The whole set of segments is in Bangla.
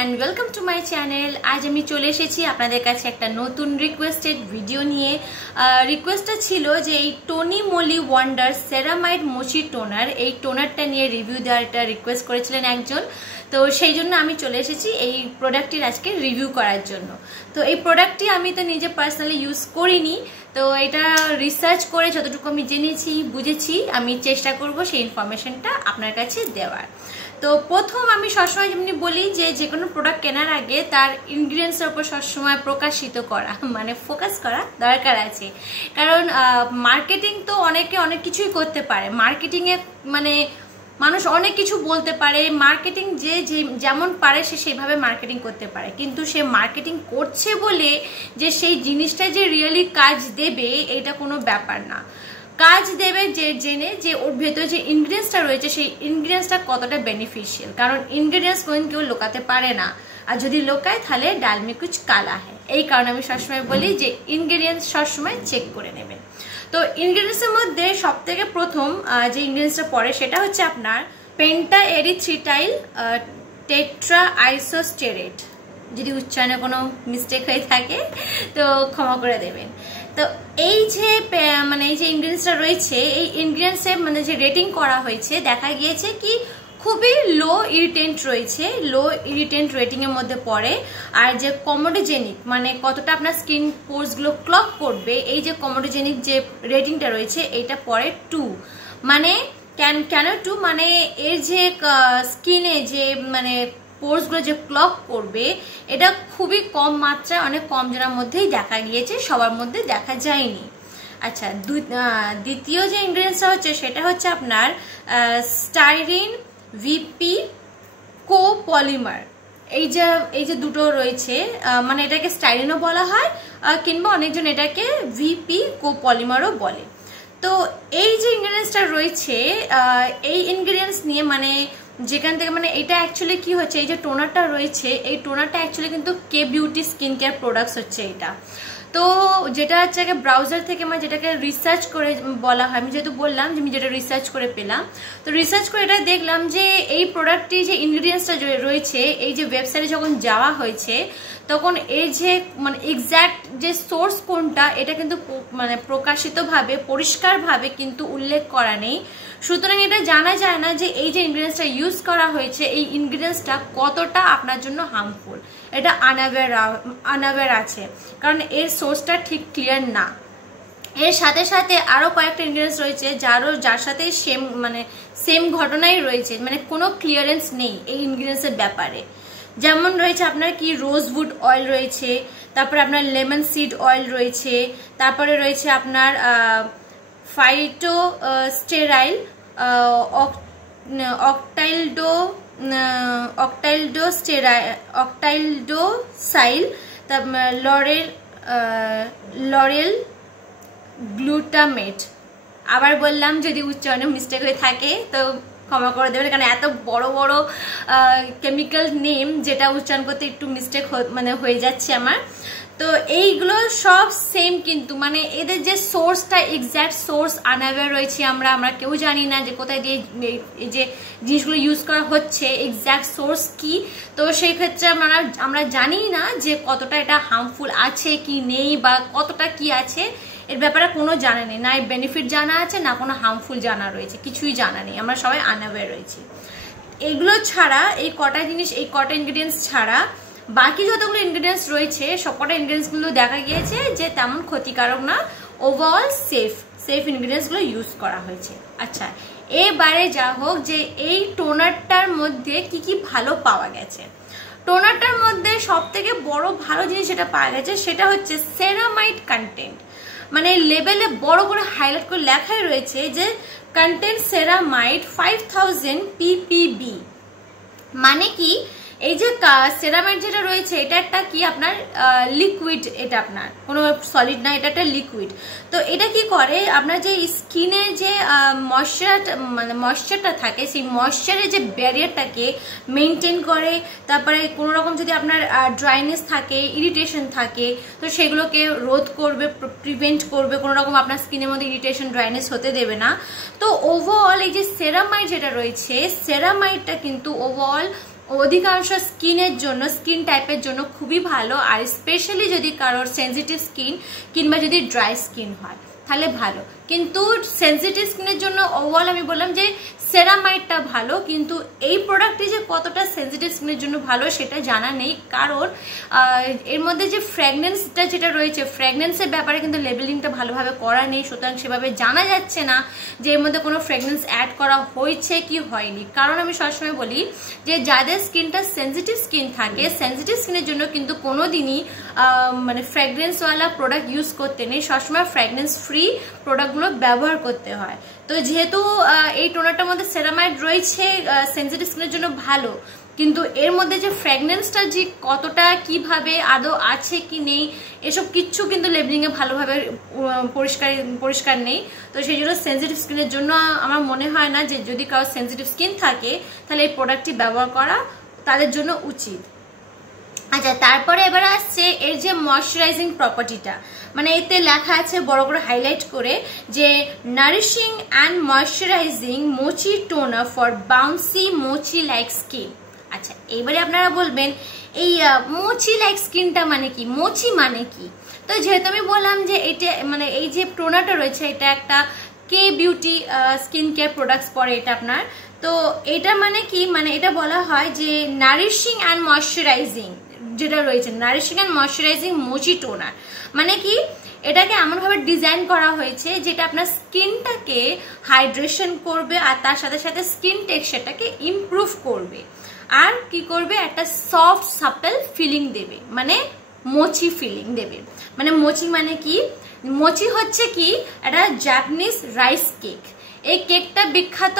and welcome to my channel। आज আমি চলে এসেছি আপনাদের কাছে একটা নতুন রিকোয়েস্টেড ভিডিও নিয়ে। রিকোয়েস্টটা ছিল যে এই টনি মোলি ওয়ান্ডার সেরামাইড মোচি টোনার, এই টোনারটা নিয়ে রিভিউ দেওয়ার একটা রিকোয়েস্ট করেছিলেন একজন। তো সেই জন্য আমি চলে এসেছি এই প্রোডাক্টটির আজকে রিভিউ করার জন্য। তো এই প্রোডাক্টটি আমি তো নিজে পার্সোনালি ইউজ করিনি, তো এটা রিসার্চ করে যতটুকু আমি জেনেছি বুঝেছি আমি চেষ্টা করব সেই ইনফরমেশনটা আপনার কাছে দেওয়ার। তো প্রথম আমি সবসময় যেমনি বলি যে কোনো প্রোডাক্ট কেনার আগে তার ইনগ্রিডিয়েন্টসের উপর সবসময় প্রকাশিত করা মানে ফোকাস করা দরকার আছে, কারণ মার্কেটিং তো অনেকে অনেক কিছুই করতে পারে। মার্কেটিংয়ে মানে মানুষ অনেক কিছু বলতে পারে, মার্কেটিং যে যেমন পারে সে সেইভাবে মার্কেটিং করতে পারে, কিন্তু সে মার্কেটিং করছে বলে যে সেই জিনিসটা যে রিয়েলি কাজ দেবে এটা কোনো ব্যাপার না। কাজ দেবে যে জেনে যে ওর ভেতরে যে ইনগ্রিডিয়েন্টসটা রয়েছে সেই ইনগ্রিডিয়েন্টসটা কতটা বেনিফিশিয়াল, কারণ ইনগ্রিডিয়েন্টস কোন কেউ লোকাতে পারে না, আর যদি লোকায় তাহলে ডাল মে কুছ কালা হ্যায়। এই কারণে আমি সবসময় বলি যে ইনগ্রিডিয়েন্টস সবসময় চেক করে নেবেন। তো ইনগ্রিডিয়েন্টসের মধ্যে সব থেকে প্রথম যে ইনগ্রিডিয়েন্টসটা পড়ে সেটা হচ্ছে আপনার পেন্টা এরিথ্রিটাইল টেট্রা আইসোস্টেরেট। যদি উচ্চারণে কোনো মিস্টেক হয়ে থাকে তো ক্ষমা করে দেবেন। তো এই যে ইনগ্রিডিয়েন্টসটা রয়েছে এই ইনগ্রিডিয়েন্টসে মানে যে রেটিং করা হয়েছে দেখা গিয়েছে কি খুবই লো ইরিটেন্ট রয়েছে, লো ইরিটেন্ট রেটিং এর মধ্যে পড়ে। আর যে কমোডোজেনিক মানে কতটা আপনার স্কিন পোর্সগুলো ক্লগ করবে এই যে কমোডোজেনিক যে রেটিংটা রয়েছে এটা পড়ে 2। মানে কেন 2 মানে এর যে স্কিনে যে মানে পোর্সগুলো যে ক্লগ করবে এটা খুবই কম মাত্রায় অনেক কম জনের মধ্যেই দেখা গিয়েছে, সবার মধ্যে দেখা যায়নি। আচ্ছা, দ্বিতীয় যে ইনগ্রিডিয়েন্টসটা হচ্ছে সেটা হচ্ছে আপনার স্টাইরিন ভিপি কোপলিমার। এই যে দুটো রয়েছে মানে এটাকে স্টাইরিনও বলা হয় কিংবা অনেকজন এটাকে ভিপি কোপলিমারও বলে। তো এই যে ইনগ্রিডিয়েন্টসটা রয়েছে এই ইনগ্রিডিয়েন্টস নিয়ে মানে যেখান থেকে মানে এটা অ্যাকচুয়ালি কি হচ্ছে এই যে টোনারটা রয়েছে এই টোনারটা অ্যাকচুয়ালি কিন্তু কে বিউটি স্কিন কেয়ার প্রোডাক্টস হচ্ছে এটা। তো যেটা হচ্ছে ব্রাউজার থেকে মানে যেটাকে রিসার্চ করে বলা হয়, আমি যেহেতু বললাম যে আমি যেটা রিসার্চ করে পেলাম, তো রিসার্চ করে এটা দেখলাম যে এই প্রোডাক্টটি যে ইনগ্রিডিয়েন্টসটা রয়েছে এই যে ওয়েবসাইটে যখন যাওয়া হয়েছে তখন এই যে মানে এক্স্যাক্ট যে সোর্স কোনটা এটা কিন্তু মানে প্রকাশিতভাবে পরিষ্কারভাবে কিন্তু উল্লেখ করা নেই। সুতরাং এটা জানা যায় না যে এই যে ইনগ্রিডিয়েন্টসটা ইউজ করা হয়েছে এই ইনগ্রিডিয়েন্টসটা কতটা আপনার জন্য হার্মফুল, এটা আনঅ্যাওয়্যার আছে, কারণ এর সোর্সটা ঠিক ক্লিয়ার না। এর সাথে সাথে আরও কয়েকটা ইনগ্রিডিয়েন্টস রয়েছে যার সাথে সেম ঘটনাই রয়েছে, মানে কোনো ক্লিয়ারেন্স নেই এই ইনগ্রিডিয়েন্টসের ব্যাপারে। যেমন রয়েছে আপনার কি রোজউড অয়েল রয়েছে, তারপরে আপনার লেমন সিড অয়েল রয়েছে, তারপরে রয়েছে আপনার ফাইটো স্টেরাইল অক্টাইলডোসাইল লরেল গ্লুটামেট। আবার বললাম যদি উচ্চারণে মিস্টেক হয়ে থাকে তো ক্ষমা করে দেবেন, কারণ এত বড় বড় কেমিক্যাল নেম যেটা উচ্চারণ করতে একটু মিস্টেক মানে হয়ে যাচ্ছে আমার। তো এইগুলো সব সেম, কিন্তু মানে এদের যে সোর্সটা এক্স্যাক্ট সোর্স আনঅ্যাওয়্যার রয়েছে, আমরা কেউ জানি না যে কোথায় দিয়ে এই যে জিনিসগুলো ইউজ করা হচ্ছে এক্স্যাক্ট সোর্স কি। তো সেই ক্ষেত্রে আমরা জানি না যে কতটা এটা হার্মফুল আছে কি নেই বা কতটা কি আছে এর ব্যাপারে কোনো জানা নেই, না বেনিফিট জানা আছে না কোনো হার্মফুল জানা রয়েছে, কিছুই জানা নেই, আমরা সবাই আনঅ্যাওয়্যার রয়েছি। এগুলো ছাড়া এই কটা ইনগ্রিডিয়েন্টস ছাড়া বাকি যতগুলো ইনগ্রিডিয়েন্টস রয়েছে সবকটা ইনগ্রিডিয়েন্টসগুলো দেখা গিয়েছে যে তেমন ক্ষতিকারক না, ওভারঅল সেফ ইনগ্রিডিয়েন্টসগুলো ইউজ করা হয়েছে। আচ্ছা, এবারে যা হোক যে এই টোনারটার মধ্যে কি কি ভালো পাওয়া গেছে। টোনারটার মধ্যে সব থেকে বড় ভালো জিনিস যেটা পাওয়া গেছে সেটা হচ্ছে সেরামাইড কন্টেন্ট। মানে লেবেলে বড় করে হাইলাইট করে লেখাই রয়েছে যে কন্টেন্ট সেরামাইড 5000 ppb। মানে কি এই যে সেরামাইড যেটা রয়েছে এটা একটা কি আপনার লিকুইড, এটা আপনার কোনো সলিড না, এটা একটা লিকুইড। তো এটা কি করে আপনার যে স্কিনে যে ময়েশ্চারটা থাকে সেই ময়েশ্চারের যে ব্যারিয়ারটাকে মেনটেন করে, তারপরে কোনো রকম যদি আপনার ড্রাইনেস থাকে ইরিটেশন থাকে তো সেগুলোকে রোধ করবে, প্রিভেন্ট করবে, কোনো রকম আপনার স্কিনের মধ্যে ইরিটেশন ড্রাইনেস হতে দেবে না। তো ওভারঅল এই যে সেরামাইড যেটা রয়েছে সেরামাইডটা কিন্তু ওভারঅল অধিকাংশ স্কিনের জন্য, স্কিন টাইপের জন্য খুবই ভালো। আর স্পেশালি যদি কারোর সেনসিটিভ স্কিন কিংবা যদি ড্রাই স্কিন হয় তাহলে ভালো। কিন্তু সেনসিটিভ স্কিনের জন্য ওভারঅল আমি বললাম যে সেরামাইডটা ভালো, কিন্তু এই প্রোডাক্টটি যে কতটা সেনসিটিভ স্কিনের জন্য ভালো সেটা জানা নেই, কারণ এর মধ্যে যে ফ্র্যাগনেন্সটা যেটা রয়েছে, ফ্র্যাগনেন্সের ব্যাপারে কিন্তু লেবেলিংটা ভালোভাবে করা নেই, সুতরাং সেভাবে জানা যাচ্ছে না যে এর মধ্যে কোনো ফ্র্যাগনেন্স অ্যাড করা হয়েছে কি হয়নি। কারণ আমি সবসময় বলি যে যাদের স্কিনটা সেনসিটিভ স্কিন থাকে, সেনসিটিভ স্কিনের জন্য কিন্তু কোনো দিনই মানে ফ্র্যাগনেন্সওয়ালা প্রোডাক্ট ইউজ করতে নেই, সবসময় ফ্র্যাগনেন্স ফ্রি প্রোডাক্টগুলো ব্যবহার করতে হয়। তো যেহেতু এই টোনারটার মধ্যে সেরামাইড রয়েছে, সেনসিটিভ স্কিনের জন্য ভালো, কিন্তু এর মধ্যে যে ফ্র্যাগনেন্সটা যে কতটা কিভাবে আদৌ আছে কি নেই এসব কিচ্ছু কিন্তু লেবেলিংয়ে ভালোভাবে পরিষ্কার নেই। তো সেই জন্য সেনসিটিভ স্কিনের জন্য আমার মনে হয় না যে যদি কারো সেনসিটিভ স্কিন থাকে তাহলে এই প্রোডাক্টটি ব্যবহার করা তাদের জন্য উচিত। আচ্ছা, তারপরে এবার আসছে এর যে ময়শ্চারাইজিং প্রপার্টিটা, মানে এতে লেখা আছে বড় করে হাইলাইট করে যে nourishing and moisturising mochi toner for bouncy mochi like skin. আচ্ছা, এবারে আপনারা বলবেন এই মোচি লাইক স্কিনটা মানে কি, মোচি মানে কি? তো যেহেতু আমি বললাম যে এটা মানে এই যে টোনারটা রয়েছে এটা একটা কে বিউটি স্কিন কেয়ার প্রোডাক্টস পরে এটা আপনার। তো এটা মানে কি, মানে এটা বলা হয় যে নারিশিং অ্যান্ড ময়শ্চারাইজিং যেটা রয়েছে, nourishing and moisturising mochi toner মানে কি, এটাকে এমনভাবে ডিজাইন করা হয়েছে যেটা আপনার স্কিনটাকে হাইড্রেশন করবে আর তার সাথে সাথে স্কিন টেক্সচারটাকে ইমপ্রুভ করবে, আর কি করবে একটা সফট সাপেল ফিলিং দেবে, মানে মোচি ফিলিং দেবে। মানে মোচি মানে কি, মোচি হচ্ছে কি একটা জাপানিজ রাইস কেক। এই কেকটা বিখ্যাত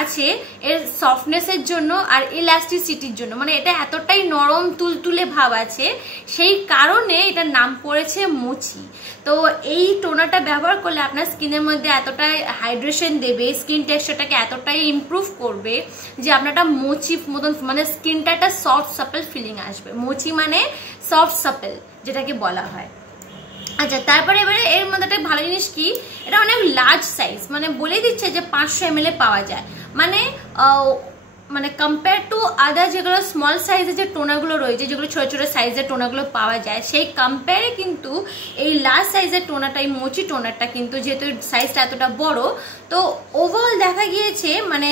আছে এর সফটনেসের জন্য আর ইলাস্টিসিটির জন্য, মানে এটা এতটাই নরম তুলতুলে ভাব আছে, সেই কারণে এটার নাম পড়েছে মোচি। তো এই টোনারটা ব্যবহার করলে আপনার স্কিনের মধ্যে এতটাই হাইড্রেশন দেবে, স্কিন টেক্সচারটাকে এতটাই ইমপ্রুভ করবে যে আপনারটা মোচি মতন মানে স্কিনটা একটা সফট সাপেল ফিলিং আসবে। মোচি মানে সফট সাপেল যেটাকে বলা হয়। আচ্ছা, তারপরে এবারে এর মধ্যে একটা ভালো জিনিস কি, এটা অনেক লার্জ সাইজ, মানে বলে দিচ্ছে যে 500 ml পাওয়া যায়, মানে মানে কম্পেয়ার টু আদার যেগুলো স্মল সাইজের যে টোনারগুলো রয়েছে, যেগুলো ছোট ছোট সাইজের টোনারগুলো পাওয়া যায়, সেই কম্পেয়ারে কিন্তু এই লার্জ সাইজের টোনারটা, এই মোচি টোনারটা কিন্তু যেহেতু সাইজটা এতটা বড়, তো ওভারঅল দেখা গিয়েছে মানে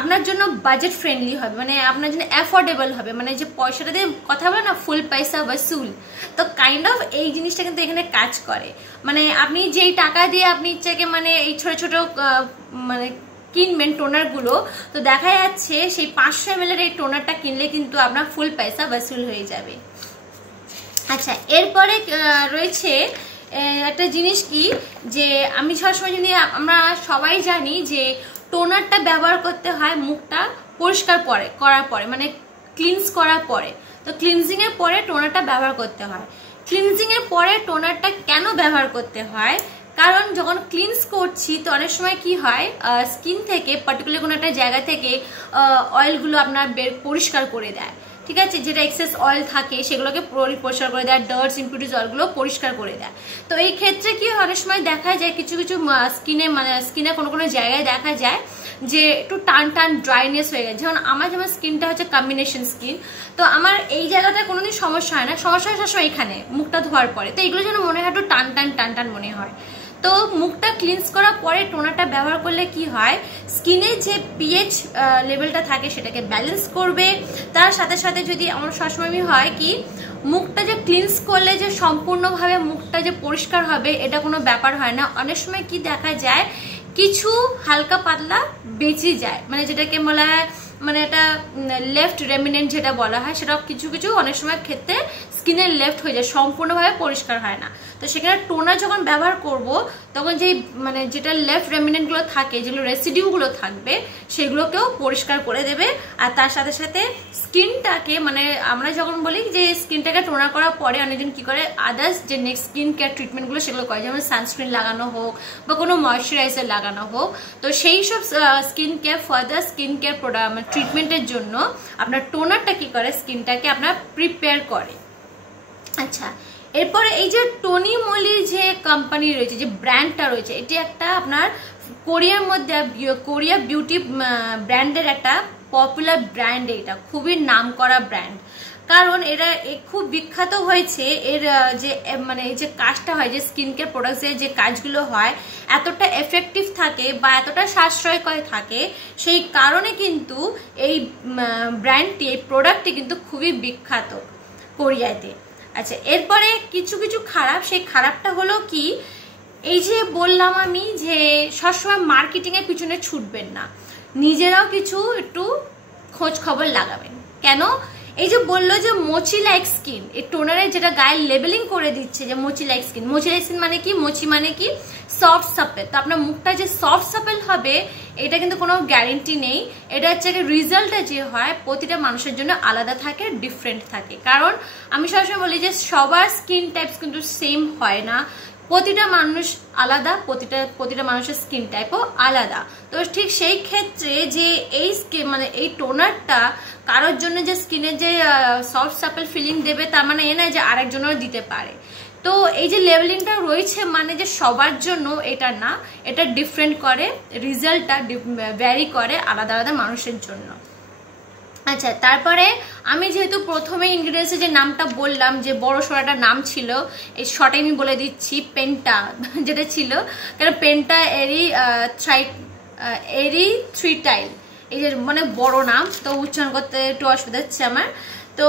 আপনার জন্য বাজেট ফ্রেন্ডলি হবে, মানে আপনার জন্য অ্যাফোর্ডেবল হবে, মানে যে পয়সাটা দিয়ে কথা বলে না ফুল পয়সা বসুল, তো কাইন্ড অফ এই জিনিসটা কিন্তু এখানে কাজ করে। মানে আপনি যেই টাকা দিয়ে আপনি ইচ্ছাকে মানে এই ছোট ছোট মানে কিনবেন টোনারগুলো, তো দেখা যাচ্ছে সেই 500 ml এই টোনারটা কিনলে কিন্তু আপনার ফুল পয়সা বসুল হয়ে যাবে। আচ্ছা, এরপরে রয়েছে একটা জিনিস কি, যে আমি সবসময় যদি আমরা সবাই জানি যে টোনারটা ব্যবহার করতে হয় মুখটা পরিষ্কার করার পরে, মানে ক্লিনস করার পরে। তো ক্লিনজিং এর পরে টোনারটা ব্যবহার করতে হয়। ক্লিনজিং এর পরে টোনারটা কেন ব্যবহার করতে হয়, কারণ যখন ক্লিনস করছি তো অনেক সময় কি হয় স্কিন থেকে পার্টিকুলার কোনো একটা জায়গা থেকে অয়েলগুলো আপনার পরিষ্কার করে দেয়, ঠিক আছে, যেটা এক্সেস অয়েল থাকে সেগুলোকে পরিষ্কার করে দেয়, ডার্টস ইম্পিউরিটিস অয়েলগুলো পরিষ্কার করে দেয়। তো এই ক্ষেত্রে কি অনেক সময় দেখা যায় কিছু কিছু স্কিনে মানে স্কিনে কোনো কোনো জায়গায় দেখা যায় যে একটু টান টান ড্রাইনেস হয়ে গেছে। যেমন আমার স্কিনটা হচ্ছে কম্বিনেশন স্কিন, তো আমার এই জায়গাটা কোনোদিন সমস্যা হয় না, সমস্যা হয় সবসময় এখানে মুখটা ধোয়ার পরে। তো এগুলো যেন মনে হয় একটু টান টান মনে হয়। তো মুখটা ক্লিনস করার পরে টোনারটা ব্যবহার করলে কি হয়, স্কিনে যে পিএইচ লেভেলটা থাকে সেটাকে ব্যালেন্স করবে। তার সাথে সাথে যদি আমার সবসময় হয় কি মুখটা যে ক্লিনস করলে যে সম্পূর্ণভাবে মুখটা যে পরিষ্কার হবে এটা কোনো ব্যাপার হয় না। অনেক সময় কি দেখা যায় কিছু হালকা পাতলা বেঁচে যায়, মানে যেটাকে বলা হয় মানে এটা লেফট রেমিনেন্ট যেটা বলা হয়, সেটা কিছু কিছু অনেক সময় ক্ষেত্রে স্কিনের লেফট হয়ে যায়, সম্পূর্ণভাবে পরিষ্কার হয় না। তো সেখানে টোনার যখন ব্যবহার করব তখন যেই মানে যেটা লেফট রেমিনেন্টগুলো থাকে, যেগুলো রেসিডিউগুলো থাকবে সেগুলোকেও পরিষ্কার করে দেবে। আর তার সাথে সাথে স্কিনটাকে মানে আমরা যখন বলি যে স্কিনটাকে টোনার করার পরে অনেকজন কি করে আদার্স যে নেক্সট স্কিন কেয়ার ট্রিটমেন্টগুলো সেগুলো করে, যেমন সানস্ক্রিন লাগানো হোক বা কোনো ময়শ্চারাইজার লাগানো হোক। তো সেই সব skin care further skin care product ট্রিটমেন্টের জন্য আপনার টোনারটা কি করে স্কিনটাকে আপনার প্রিপেয়ার করে। আচ্ছা, এরপরে এই যে টনি মলি যে কোম্পানি রয়েছে, যে ব্র্যান্ডটা রয়েছে, এটি একটা আপনার কোরিয়ার মধ্যে কোরিয়া বিউটি ব্র্যান্ডের একটা পপুলার ব্র্যান্ড, এটা খুবই নামকরা ব্র্যান্ড। কারণ এরা খুব বিখ্যাত হয়েছে এর যে মানে এই যে কাজটা হয়, যে স্কিন কেয়ার প্রোডাক্টসের যে কাজগুলো হয় এতটা এফেক্টিভ থাকে বা এতটা সাশ্রয়কর থাকে, সেই কারণে কিন্তু এই ব্র্যান্ডটি, এই প্রোডাক্টটি কিন্তু খুবই বিখ্যাত কোরিয়াতে। আচ্ছা, এরপরে কিছু কিছু খারাপ, সেই খারাপটা হলো কি, এই যে বললাম আমি যে সবসময় মার্কেটিংয়ের পিছনে ছুটবেন না, নিজেরাও কিছু একটু খোঁজ খবর লাগাবেন। কেন? এই যে বললো যে মোচি লাইক স্কিন, এই টোনারের যেটা গায়ে লেবেলিং করে দিচ্ছে যে মোচি লাইক স্কিন, মোচি লাইক স্কিন মানে কি, মোচি মানে কি সফট সাপেল। তো আপনার মুখটা যে সফট সাপেল হবে এটা কিন্তু কোনো গ্যারেন্টি নেই। এটা হচ্ছে রেজাল্টটা যে হয় প্রতিটা মানুষের জন্য আলাদা থাকে, ডিফারেন্ট থাকে। কারণ আমি সবসময় বলি যে সবার স্কিন টাইপস কিন্তু সেম হয় না, প্রতিটা মানুষ আলাদা, প্রতিটা মানুষের স্কিন টাইপও আলাদা। তো ঠিক সেই ক্ষেত্রে যে এই মানে এই টোনারটা কারোর জন্য যে স্কিনের যে সফট সাপেল ফিলিং দেবে তার মানে এ নয় যে আরেকজনেরও দিতে পারে। তো এই যে লেবেলিংটা রয়েছে মানে যে সবার জন্য এটা না, এটা ডিফারেন্ট করে, রেজাল্টটা ভ্যারি করে আলাদা আলাদা মানুষের জন্য। আচ্ছা, তারপরে আমি যেহেতু প্রথমে ইনগ্রিডিয়েন্টসের যে নামটা বললাম যে বড় সরাটা নাম ছিল, এই শর্টে আমি বলে দিচ্ছি পেন্টা যেটা ছিল, কারণ পেন্টা এরিথ্রিটাইল, এই যে মানে বড় নাম, তো উচ্চারণ করতে একটু অসুবিধা হচ্ছে আমার। তো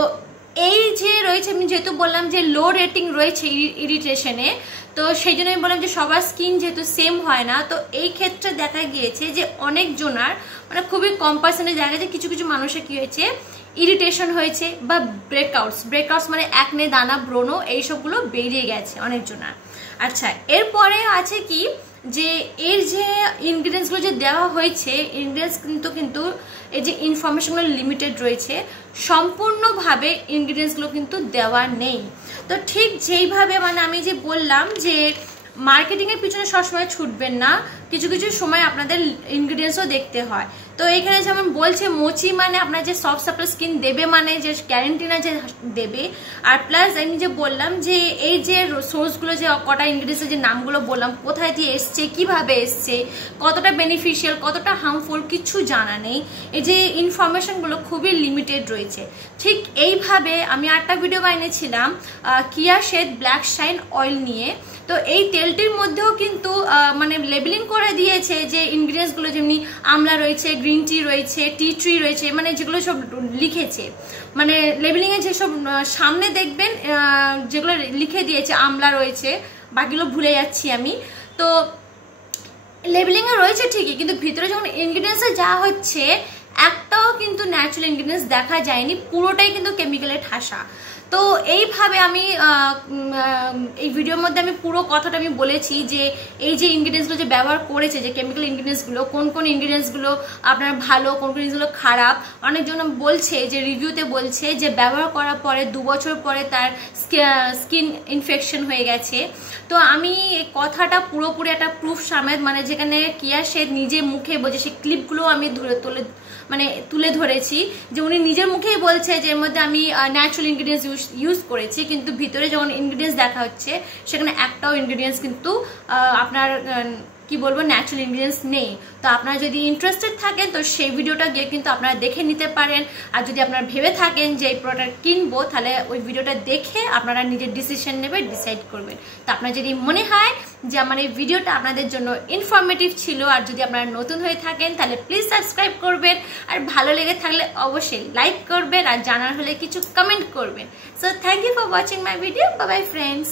এই যে রয়েছে, আমি যেহেতু বললাম যে লো রেটিং রয়েছে ইরিটেশনে, তো সেই জন্য আমি বললাম যে সবার স্কিন যেহেতু সেম হয় না, তো এই ক্ষেত্রে দেখা গিয়েছে যে অনেকজনার মানে খুবই কম পার্সেন্টেজ দেখা যায় কিছু কিছু মানুষের কি হয়েছে, ইরিটেশন হয়েছে বা ব্রেকআউটস মানে একনে, দানা, ব্রণ এইসবগুলো বেরিয়ে গেছে অনেকজনার। আচ্ছা, এরপরে আছে কি যে এর যে ইনগ্রিডিয়েন্টসগুলো যে দেওয়া হয়েছে, ইনগ্রিডিয়েন্টস কিন্তু এই যে ইনফরমেশনগুলো লিমিটেড রয়েছে, সম্পূর্ণভাবে ইনগ্রিডিয়েন্টসগুলো কিন্তু দেওয়া নেই। তো ঠিক যেইভাবে মানে আমি যে বললাম যে মার্কেটিংয়ের পিছনে সবসময় ছুটবেন না, কিছু কিছু সময় আপনাদের ইনগ্রিডিয়েন্টসও দেখতে হয়। তো এখানে যেমন বলছে মোচি মানে আপনার যে সফট সাপেল স্কিন দেবে, মানে যে গ্যারেন্টি না যে দেবে। আর প্লাস আমি যে বললাম যে এই যে সোর্সগুলো যে কটা ইনগ্রিডিয়েন্টসের যে নামগুলো বললাম, কোথায় দিয়ে এসছে, কিভাবে এসছে, কতটা বেনিফিশিয়াল, কতটা হার্মফুল, কিছু জানা নেই। এই যে ইনফরমেশনগুলো খুবই লিমিটেড রয়েছে। ঠিক এইভাবে আমি আরেকটা ভিডিও বানিয়েছিলাম কিয়া শেড ব্ল্যাক শাইন অয়েল নিয়ে। তো এই তেলটির মধ্যেও কিন্তু মানে লেবেলিং করে দিয়েছে যে ইনগ্রিডিয়েন্টসগুলো, যেমনি আমলা রয়েছে, গ্রিন টি রয়েছে, টি ট্রি রয়েছে, মানে যেগুলো সব লিখেছে, মানে লেবেলিংয়ে যেসব সামনে দেখবেন যেগুলো লিখে দিয়েছে আমলা রয়েছে, বাকিগুলো ভুলে যাচ্ছি আমি। তো লেবেলিংয়ে রয়েছে ঠিকই, কিন্তু ভিতরে যখন ইনগ্রিডিয়েন্টসে যা হচ্ছে একটাও কিন্তু ন্যাচারাল ইনগ্রিডিয়েন্টস দেখা যায়নি, পুরোটাই কিন্তু কেমিক্যালে ঠাসা। তো এইভাবে আমি এই ভিডিওর মধ্যে আমি পুরো কথাটা আমি বলেছি যে এই যে ইনগ্রিডিয়েন্টসগুলো যে ব্যবহার করেছে, যে কেমিক্যাল ইনগ্রিডিয়েন্টসগুলো, কোন কোন ইনগ্রিডিয়েন্টসগুলো আপনার ভালো, কোন কোন জিনিসগুলো খারাপ। অনেকজন বলছে যে রিভিউতে বলছে যে ব্যবহার করার পরে 2 বছর পরে তার স্কিন ইনফেকশন হয়ে গেছে। তো আমি এই কথাটা পুরোপুরি একটা প্রুফ সমেত, মানে যেখানে কিয়া শেড নিজে মুখে বলছে, সেই ক্লিপগুলো আমি তুলে ধরেছি যে উনি নিজের মুখেই বলছে যে এর মধ্যে আমি ন্যাচারাল ইনগ্রিডিয়েন্টস ইউজ করেছি, কিন্তু ভিতরে যখন ইনগ্রিডিয়েন্টস দেখা হচ্ছে সেখানে একটাও ইনগ্রিডিয়েন্টস কিন্তু আপনার কি বলবো ন্যাচারাল ইনগ্রিডিয়েন্টস নেই। তো আপনারা যদি ইন্টারেস্টেড থাকেন তো সেই ভিডিওটা গিয়ে কিন্তু আপনারা দেখে নিতে পারেন। আর যদি আপনারা ভেবে থাকেন যে এই প্রোডাক্ট কিনবো, তাহলে ওই ভিডিওটা দেখে আপনারা নিজের ডিসিশন নেবেন, ডিসাইড করবেন। তো আপনার যদি মনে হয় যে আমার এই ভিডিওটা আপনাদের জন্য ইনফরমেটিভ ছিল, আর যদি আপনারা নতুন হয়ে থাকেন তাহলে প্লিজ সাবস্ক্রাইব করবেন, আর ভালো লেগে থাকলে অবশ্যই লাইক করবেন, আর জানার হলে কিছু কমেন্ট করবেন। So thank you for watching my video. Bye bye friends.